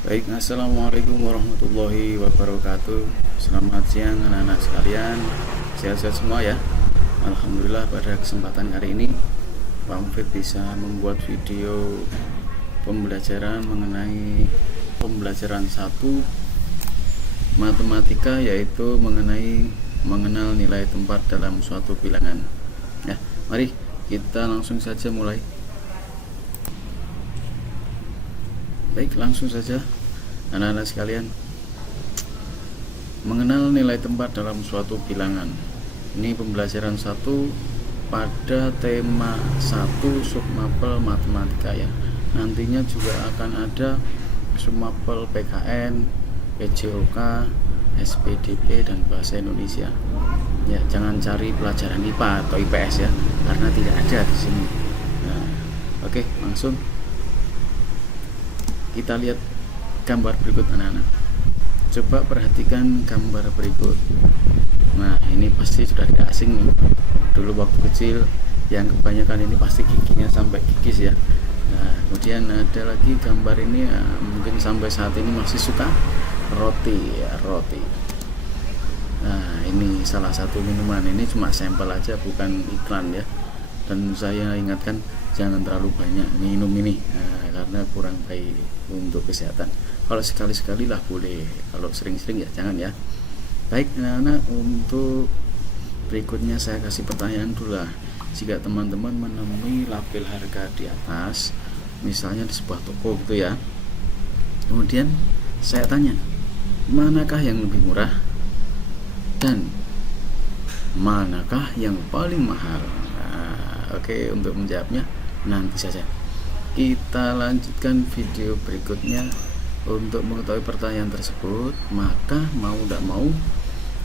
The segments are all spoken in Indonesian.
Baik, assalamualaikum warahmatullahi wabarakatuh. Selamat siang anak-anak sekalian. Sehat-sehat semua ya. Alhamdulillah pada kesempatan kali ini Pak Mufid bisa membuat video pembelajaran mengenai pembelajaran 1 matematika, yaitu mengenai mengenal nilai tempat dalam suatu bilangan. Ya, mari kita langsung saja mulai. Baik, langsung saja anak-anak sekalian. Mengenal nilai tempat dalam suatu bilangan. Ini pembelajaran 1 pada tema 1 submapel matematika ya. Nantinya juga akan ada submapel PKN, PJOK, SPDP dan bahasa Indonesia. Ya, jangan cari pelajaran IPA atau IPS ya, karena tidak ada di sini. Nah, oke, langsung kita lihat gambar berikut anak-anak. Coba perhatikan gambar berikut. Nah, ini pasti sudah tidak asing nih. Dulu waktu kecil yang kebanyakan ini pasti giginya sampai gigis ya. Nah, kemudian ada lagi gambar ini mungkin sampai saat ini masih suka roti ya, roti. Nah, ini salah satu minuman. Ini cuma sampel aja, bukan iklan ya. Dan saya ingatkan jangan terlalu banyak minum ini, karena kurang baik untuk kesehatan. Kalau sekali-sekali lah boleh, kalau sering-sering ya jangan ya. Baik anak-anak, untuk berikutnya saya kasih pertanyaan dulu lah. Jika teman-teman menemui label harga di atas, misalnya di sebuah toko gitu ya, kemudian saya tanya, manakah yang lebih murah dan manakah yang paling mahal? Oke, untuk menjawabnya nanti saja. Kita lanjutkan video berikutnya. Untuk mengetahui pertanyaan tersebut, maka mau tidak mau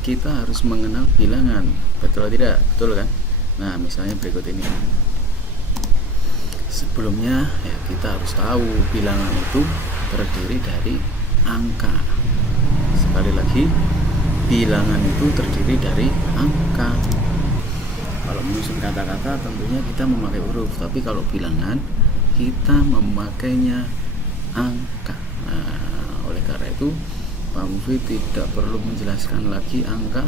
kita harus mengenal bilangan. Betul atau tidak? Betul kan? Nah, misalnya berikut ini. Sebelumnya ya, kita harus tahu bilangan itu terdiri dari angka. Sekali lagi, bilangan itu terdiri dari angka. Kalau menyusun kata-kata tentunya kita memakai huruf, tapi kalau bilangan kita memakainya angka. Nah, oleh karena itu Pak Mufid tidak perlu menjelaskan lagi angka,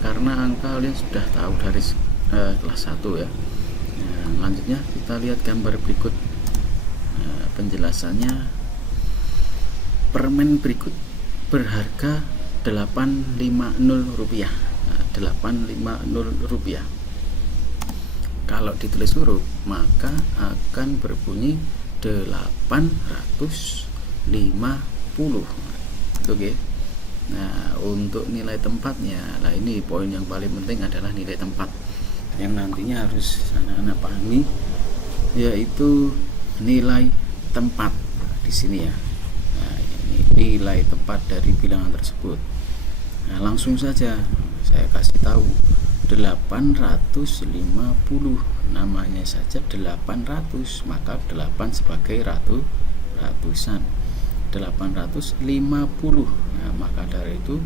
karena angka kalian sudah tahu dari kelas 1 ya. Nah, lanjutnya kita lihat gambar berikut. Penjelasannya, permen berikut berharga Rp850. Nah, Rp850. Kalau ditulis huruf maka akan berbunyi 850. Oke. Nah, untuk nilai tempatnya, nah ini poin yang paling penting adalah nilai tempat yang nantinya harus anak-anak pahami, yaitu nilai tempat di sini ya. Nah, ini nilai tempat dari bilangan tersebut. Nah, langsung saja saya kasih tahu 850, namanya saja 800, maka 8 sebagai ratusan, 850. Nah, maka dari itu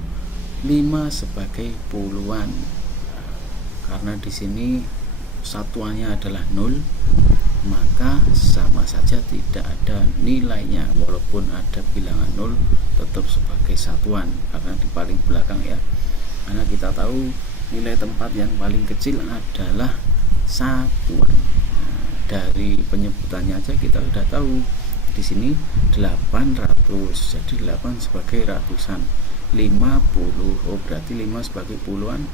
5 sebagai puluhan. Karena di sini satuannya adalah 0, maka sama saja tidak ada nilainya. Walaupun ada bilangan 0, tetap sebagai satuan karena di paling belakang ya. Karena kita tahu nilai tempat yang paling kecil adalah satuan. Nah, dari penyebutannya aja kita sudah tahu. Di sini 800, jadi 8 sebagai ratusan, 50, oh berarti 5 sebagai puluhan,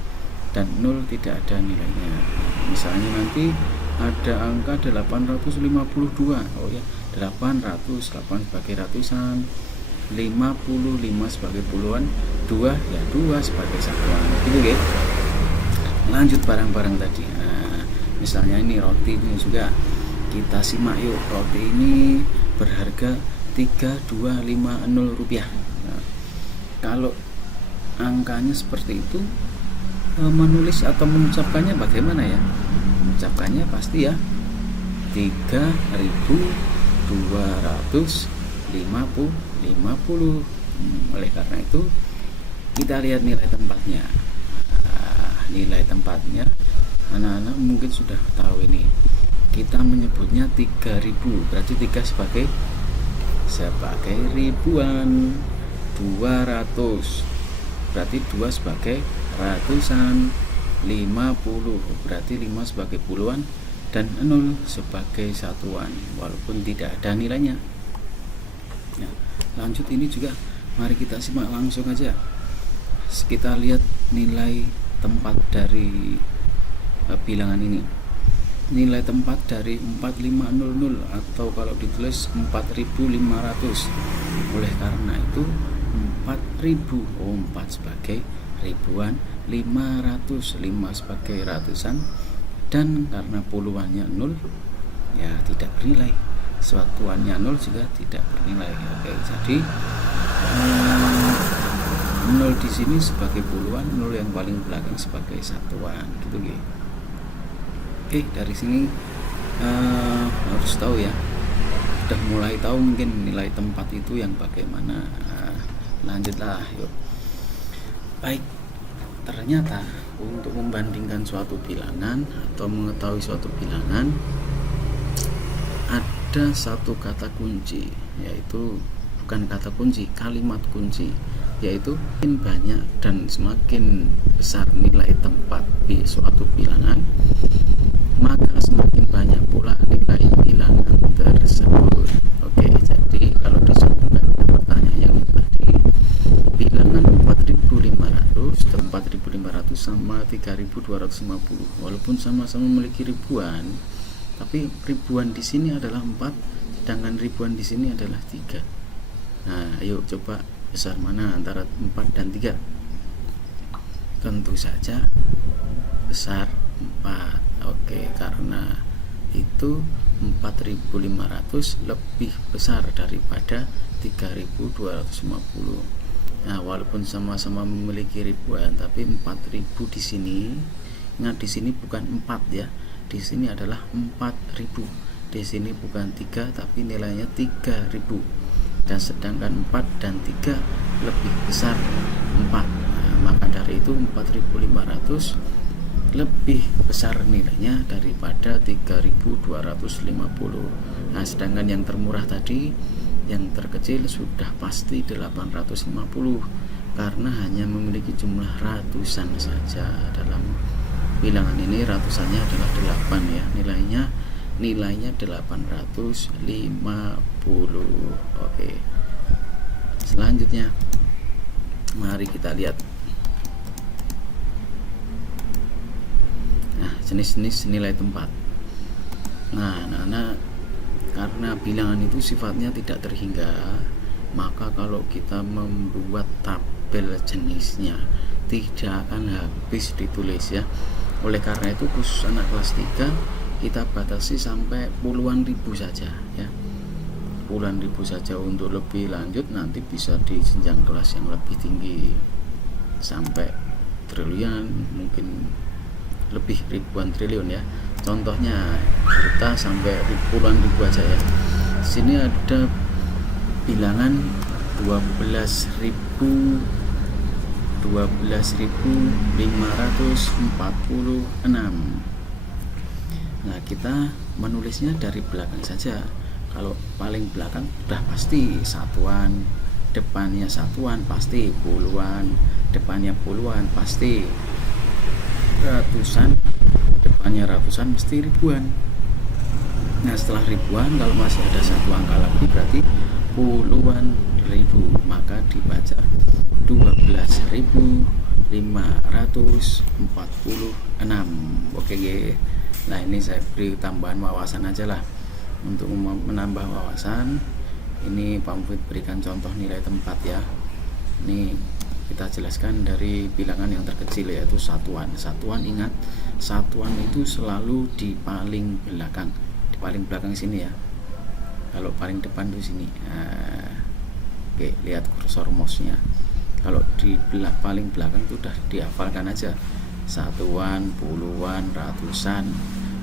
dan 0 tidak ada nilainya. Misalnya nanti ada angka 852, oh ya 800, 8 sebagai ratusan, 55 sebagai puluhan, 2 ya 2 sebagai satuan. Gitu ya. Lanjut barang-barang tadi. Nah, misalnya ini roti ini juga kita simak yuk. Roti ini berharga Rp3250. Nah, kalau angkanya seperti itu, menulis atau mengucapkannya bagaimana ya? Mengucapkannya pasti ya 3250. Oleh karena itu kita lihat nilai tempatnya. Nilai tempatnya anak-anak mungkin sudah tahu ini. Kita menyebutnya 3000, berarti 3 sebagai sebagai ribuan, 200 berarti 2 sebagai ratusan, 50 berarti 5 sebagai puluhan, dan 0 sebagai satuan walaupun tidak ada nilainya. Nah, lanjut ini juga mari kita simak langsung aja. Kita lihat nilai tempat dari bilangan ini. Nilai tempat dari 4500 atau kalau ditulis 4500. Oleh karena itu 4000, 4 sebagai ribuan, 500, 5 sebagai ratusan, dan karena puluhannya 0 ya tidak bernilai, satuannya 0 juga tidak bernilai. Oke, jadi 0 di sini sebagai puluhan, 0 yang paling belakang sebagai satuan gitu gitu. Oke, dari sini harus tahu ya, udah mulai tahu mungkin nilai tempat itu yang bagaimana. Lanjutlah yuk. Baik, ternyata untuk membandingkan suatu bilangan atau mengetahui suatu bilangan ada satu kata kunci, yaitu bukan kata kunci, kalimat kunci, yaitu semakin banyak dan semakin besar nilai tempat di suatu bilangan, maka semakin banyak pula nilai bilangan tersebut. Oke, jadi kalau disambungkan dengan pertanyaan yang tadi, bilangan 4500 sama 3250, walaupun sama-sama memiliki ribuan, tapi ribuan di sini adalah 4, sedangkan ribuan di sini adalah 3. Nah, ayo coba besar mana antara 4 dan 3? Tentu saja besar 4. Oke, karena itu 4500 lebih besar daripada 3250. Nah, walaupun sama-sama memiliki ribuan, tapi 4000 di sini, ingat di sini bukan 4 ya. Di sini adalah 4000. Di sini bukan 3 tapi nilainya 3000. Dan sedangkan 4 dan 3 lebih besar 4. Nah, maka dari itu 4500 lebih besar nilainya daripada 3250. Nah, sedangkan yang termurah tadi, yang terkecil sudah pasti 850 karena hanya memiliki jumlah ratusan saja. Dalam bilangan ini ratusannya adalah 8 ya, nilainya 850. Oke, selanjutnya mari kita lihat. Nah, jenis-jenis nilai tempat. Nah, karena bilangan itu sifatnya tidak terhingga, maka kalau kita membuat tabel jenisnya tidak akan habis ditulis ya. Oleh karena itu khusus anak kelas 3 kita batasi sampai puluhan ribu saja ya. Puluhan ribu saja. Untuk lebih lanjut nanti bisa di jenjang kelas yang lebih tinggi sampai triliun, mungkin lebih ribuan triliun ya. Contohnya kita sampai puluhan ribu aja ya. Sini ada bilangan 12.546. Nah, kita menulisnya dari belakang saja. Kalau paling belakang sudah pasti satuan, depannya satuan pasti puluhan, depannya puluhan pasti ratusan, depannya ratusan mesti ribuan. Nah, setelah ribuan kalau masih ada satu angka lagi berarti puluhan ribu, maka dibaca 12.546. Oke. Nah, ini saya beri tambahan wawasan aja lah. Untuk menambah wawasan, ini Pak Mufid berikan contoh nilai tempat ya. Ini kita jelaskan dari bilangan yang terkecil, yaitu satuan. Satuan, ingat, satuan itu selalu di paling belakang. Di paling belakang sini ya. Kalau paling depan tuh sini. Oke, lihat kursor mouse-nya. Kalau di paling belakang itu udah dihafalkan aja. Satuan, puluhan, ratusan,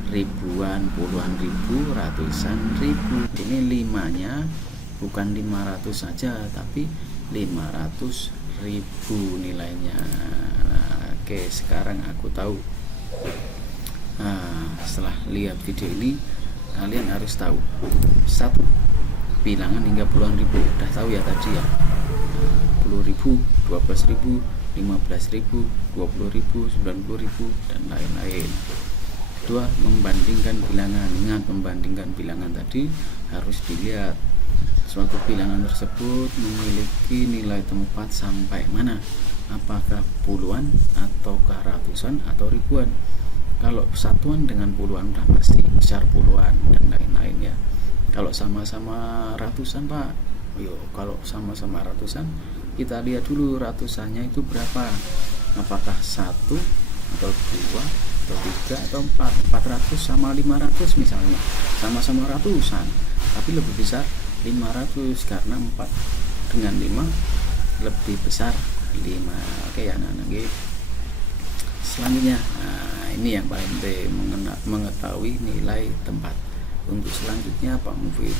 ribuan, puluhan ribu, ratusan ribu. Ini 5-nya bukan 500 saja, tapi 500.000 nilainya. Oke, sekarang aku tahu. Setelah lihat video ini, kalian harus tahu. 1. bilangan hingga puluhan ribu. Udah tahu ya tadi ya, 10.000, 12.000, 15.000, 20.000, 90.000, dan lain-lain. Kedua, membandingkan bilangan. Ingat, membandingkan bilangan tadi harus dilihat suatu bilangan tersebut memiliki nilai tempat sampai mana, apakah puluhan ataukah ratusan atau ribuan. Kalau satuan dengan puluhan udah pasti besar puluhan dan lain-lain ya. Kalau sama-sama ratusan Pak, kalau sama-sama ratusan kita lihat dulu ratusannya itu berapa, apakah 1 atau 2 atau 3 atau 4. 400 sama 500 misalnya, sama-sama ratusan tapi lebih besar 500 karena 4 dengan 5 lebih besar 5. Oke anak-anak gitu. Selanjutnya, ini yang paling penting, mengetahui nilai tempat. Untuk selanjutnya Pak Mufid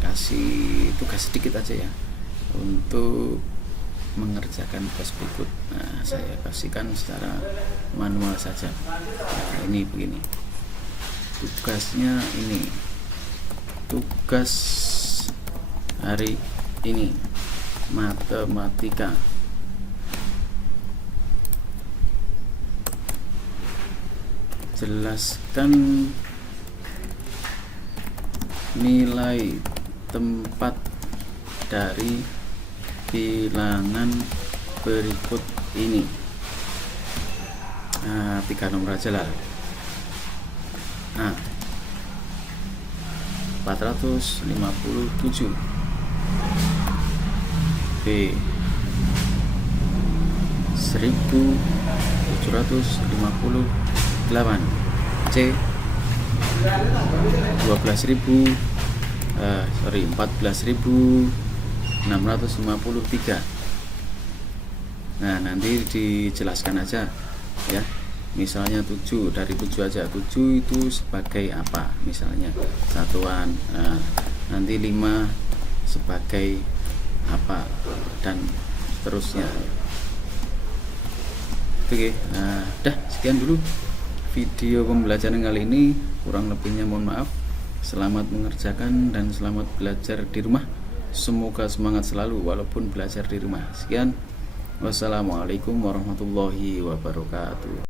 kasih tugas sedikit aja ya untuk mengerjakan tugas berikut. Saya kasihkan secara manual saja. Ini begini tugasnya, ini tugas hari ini matematika. Jelaskan nilai tempat dari bilangan berikut ini. 3 nomor aja lah. 457, B 1758, C 14.653. Nanti dijelaskan aja ya. Misalnya 7, dari 7 aja, 7 itu sebagai apa misalnya satuan, nanti 5 sebagai apa, dan seterusnya. Oke, dah sekian dulu video pembelajaran kali ini, kurang lebihnya mohon maaf. Selamat mengerjakan dan selamat belajar di rumah. Semoga semangat selalu walaupun belajar di rumah. Sekian, wassalamualaikum warahmatullahi wabarakatuh.